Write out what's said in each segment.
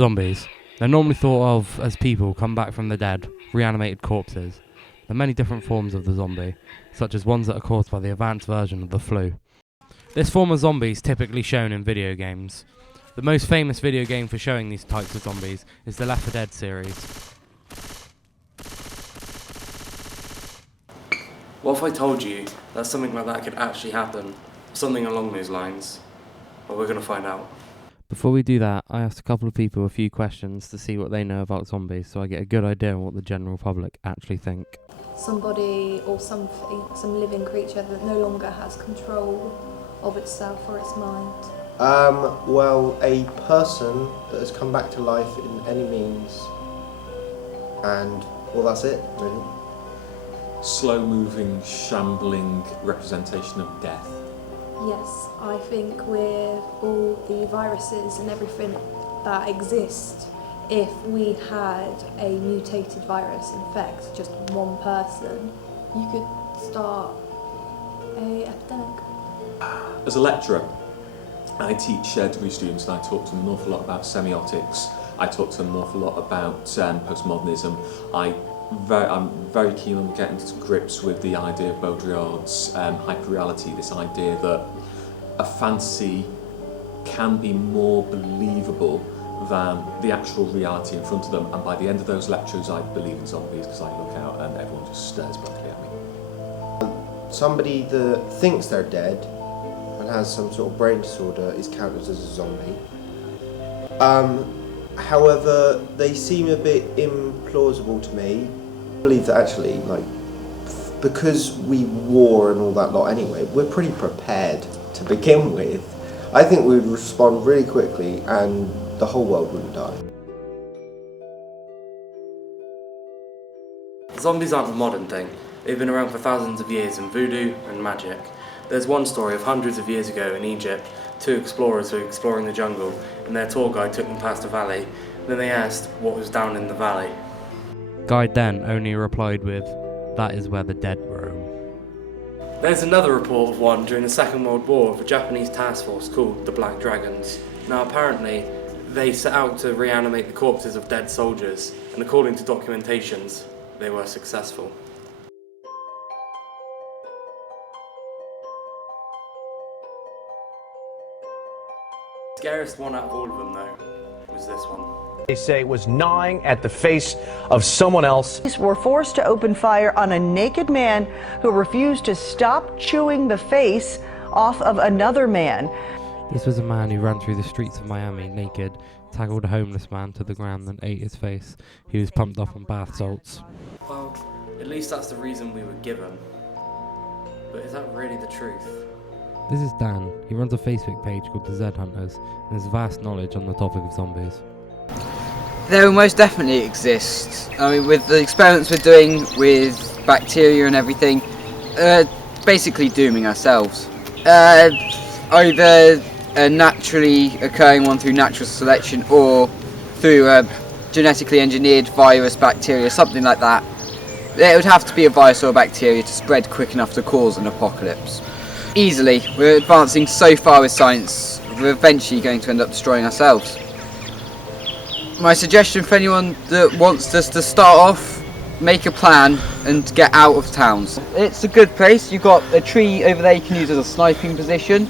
Zombies. They're normally thought of as people come back from the dead, reanimated corpses. There are many different forms of the zombie, such as ones that are caused by the advanced version of the flu. This form of zombie is typically shown in video games. The most famous video game for showing these types of zombies is the Left 4 Dead series. What if I told you that something like that could actually happen? Something along those lines? Well, we're going to find out. Before we do that, I asked a couple of people a few questions to see what they know about zombies, so I get a good idea on what the general public actually think. Somebody or something, some living creature that no longer has control of itself or its mind. Well, a person that has come back to life in any means, and well, that's it, really. Slow-moving, shambling representation of death. Yes, I think with all the viruses and everything that exist, if we had a mutated virus infect just one person, you could start an epidemic. As a lecturer, I teach degree students and I talk to them an awful lot about semiotics. I talk to them an awful lot about postmodernism. I'm very keen on getting to grips with the idea of Baudrillard's hyperreality, this idea that a fantasy can be more believable than the actual reality in front of them, and by the end of those lectures I believe in zombies because I look out and everyone just stares blankly at me. Somebody that thinks they're dead and has some sort of brain disorder is counted as a zombie. However, they seem a bit implausible to me. I believe that actually, because we war and all that lot anyway, we're pretty prepared to begin with. I think we would respond really quickly and the whole world wouldn't die. Zombies aren't a modern thing. They've been around for thousands of years in voodoo and magic. There's one story of hundreds of years ago in Egypt. Two explorers were exploring the jungle and their tour guide took them past a valley. Then they asked what was down in the valley. Guide then only replied with, "That is where the dead roam." There's another report of one during the Second World War of a Japanese task force called the Black Dragons. Now apparently they set out to reanimate the corpses of dead soldiers, and according to documentations, they were successful. The scariest one out of all of them though was this one. They say was gnawing at the face of someone else. Police were forced to open fire on a naked man who refused to stop chewing the face off of another man. This was a man who ran through the streets of Miami naked, tackled a homeless man to the ground and ate his face. He was pumped up on bath salts. Well, at least that's the reason we were given. But is that really the truth? This is Dan. He runs a Facebook page called the Z Hunters and has vast knowledge on the topic of zombies. They will most definitely exist. I mean, with the experiments we're doing with bacteria and everything, basically dooming ourselves. Either a naturally occurring one through natural selection or through a genetically engineered virus, bacteria, something like that. It would have to be a virus or a bacteria to spread quick enough to cause an apocalypse. Easily. We're advancing so far with science, we're eventually going to end up destroying ourselves. My suggestion for anyone that wants us to start off, make a plan and get out of towns. It's a good place. You've got a tree over there you can use as a sniping position.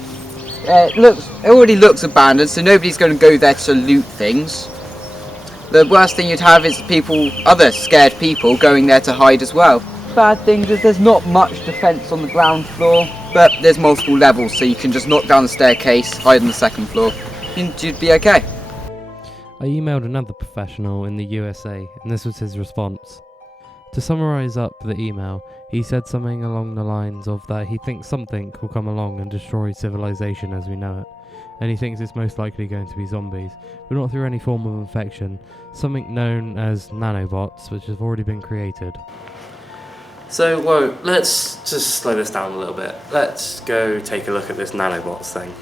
It already looks abandoned, so nobody's going to go there to loot things. The worst thing you'd have is other scared people going there to hide as well. Bad thing is there's not much defence on the ground floor, but there's multiple levels, so you can just knock down the staircase, hide on the second floor, and you'd be okay. I emailed another professional in the USA, and this was his response. To summarise up the email, he said something along the lines of that he thinks something will come along and destroy civilization as we know it, and he thinks it's most likely going to be zombies, but not through any form of infection, something known as nanobots, which have already been created. So, whoa, let's just slow this down a little bit. Let's go take a look at this nanobots thing.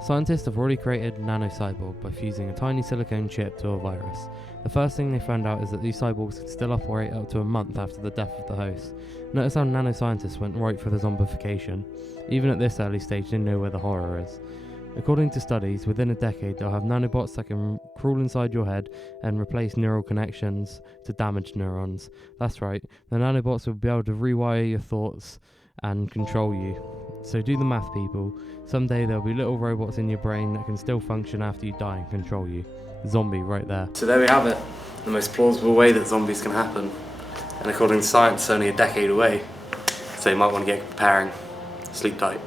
Scientists have already created nanocyborg by fusing a tiny silicone chip to a virus. The first thing they found out is that these cyborgs can still operate up to a month after the death of the host. Notice how nanoscientists went right for the zombification. Even at this early stage they know where the horror is. According to studies, within a decade they'll have nanobots that can crawl inside your head and replace neural connections to damaged neurons. That's right, the nanobots will be able to rewire your thoughts and control you. So do the math, people. Someday there'll be little robots in your brain that can still function after you die and control you. Zombie right there. So there we have it, the most plausible way that zombies can happen. And according to science, it's only a decade away. So you might want to get preparing. Sleep tight.